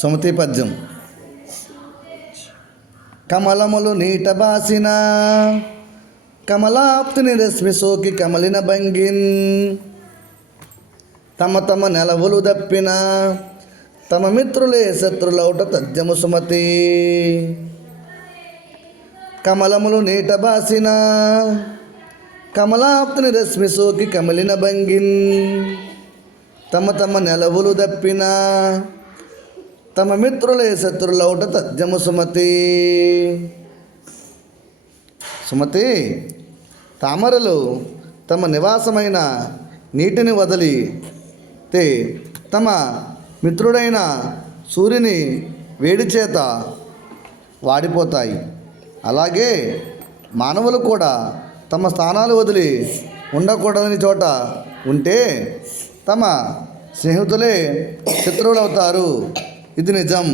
సుమతి పద్యం. కమలములు నీట బాసిన కమలాప్తుని రశ్మి సోకి కమలిన భంగిన్ తమ తమ నెలవులు దప్పిన తమ మిత్రులే శత్రులౌట తథ్యము సుమతి. కమలములు నీట బాసిన కమలాప్తుని రశ్మి సోకి కమలిన భంగిన్ తమ తమ నెలవులు దప్పిన తమ మిత్రులే శత్రులౌట తథ్యము సుమతి. సుమతి, తామరలు తమ నివాసమైన నీటిని వదిలి తమ మిత్రుడైన సూర్యుని వేడి చేత వాడిపోతాయి. అలాగే మానవులు కూడా తమ స్థానాలు వదిలి ఉండకూడదని చోట ఉంటే తమ స్నేహితులే శత్రువులవుతారు. ఇది నిజం.